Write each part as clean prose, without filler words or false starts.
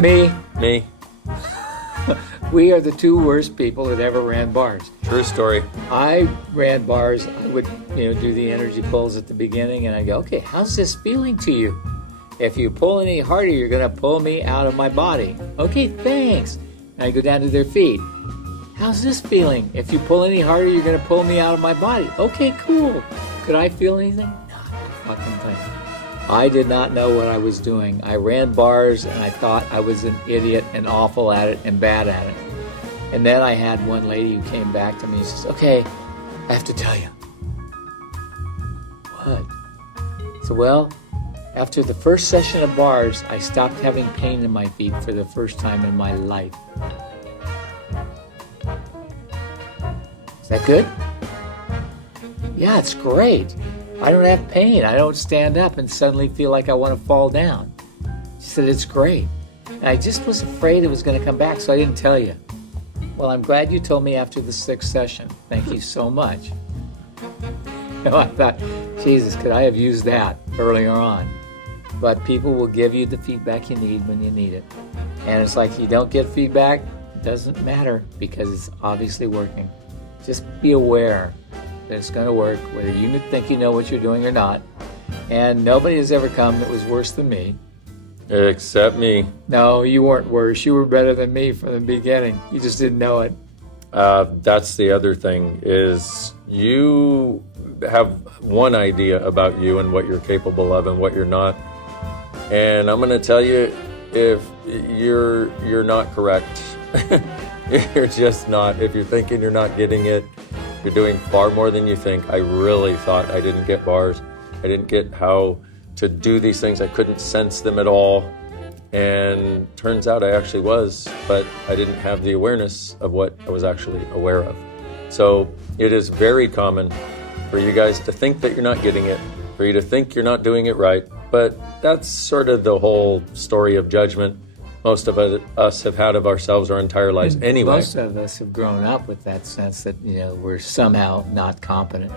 Me. Me. We are the two worst people that ever ran bars. True story. I ran bars. I would, do the energy pulls at the beginning, and I go, okay, how's this feeling to you? If you pull any harder, you're going to pull me out of my body. Okay, thanks. And I go down to their feet. How's this feeling? If you pull any harder, you're going to pull me out of my body. Okay, cool. Could I feel anything? Not a fucking thing. I did not know what I was doing. I ran bars, and I thought I was an idiot and awful at it and bad at it. And then I had one lady who came back to me and says, okay, I have to tell you. What? So, well, after the first session of bars, I stopped having pain in my feet for the first time in my life. Is that good? Yeah, it's great. I don't have pain. I don't stand up and suddenly feel like I want to fall down. She said, it's great. And I just was afraid it was going to come back, so I didn't tell you. Well, I'm glad you told me after the 6th session. Thank you so much. I thought, Jesus, could I have used that earlier on? But people will give you the feedback you need when you need it. And it's like you don't get feedback, it doesn't matter because it's obviously working. Just be aware that it's going to work, whether you think you know what you're doing or not. And nobody has ever come that was worse than me. Except me. No, you weren't worse. You were better than me from the beginning. You just didn't know it. That's the other thing, is you have one idea about you and what you're capable of and what you're not. And I'm going to tell you, if you're not correct. You're just not. If you're thinking you're not getting it, you're doing far more than you think. I really thought I didn't get bars. I didn't get how to do these things. I couldn't sense them at all. And turns out I actually was, but I didn't have the awareness of what I was actually aware of. So it is very common for you guys to think that you're not getting it, for you to think you're not doing it right. But that's sort of the whole story of judgment most of us have had of ourselves our entire lives anyway. Most of us have grown up with that sense that, we're somehow not competent.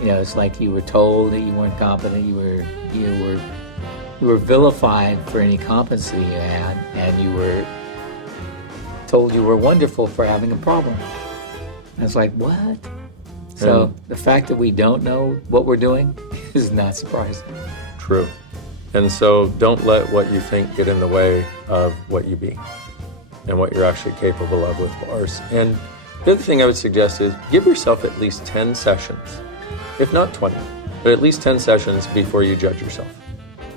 It's like you were told that you weren't competent. You were vilified for any competency you had, and you were told you were wonderful for having a problem. And it's like, what? So the fact that we don't know what we're doing is not surprising. True. And so don't let what you think get in the way of what you be and what you're actually capable of with bars. And the other thing I would suggest is give yourself at least 10 sessions, if not 20, but at least 10 sessions before you judge yourself.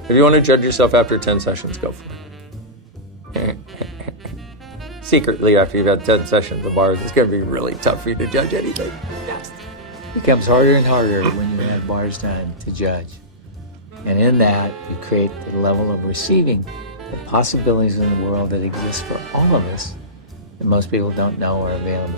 If you want to judge yourself after 10 sessions, go for it. Secretly, after you've had 10 sessions of bars, it's going to be really tough for you to judge anything. Yes. It becomes harder and harder when you have bars done to judge. And in that, you create the level of receiving the possibilities in the world that exist for all of us that most people don't know are available.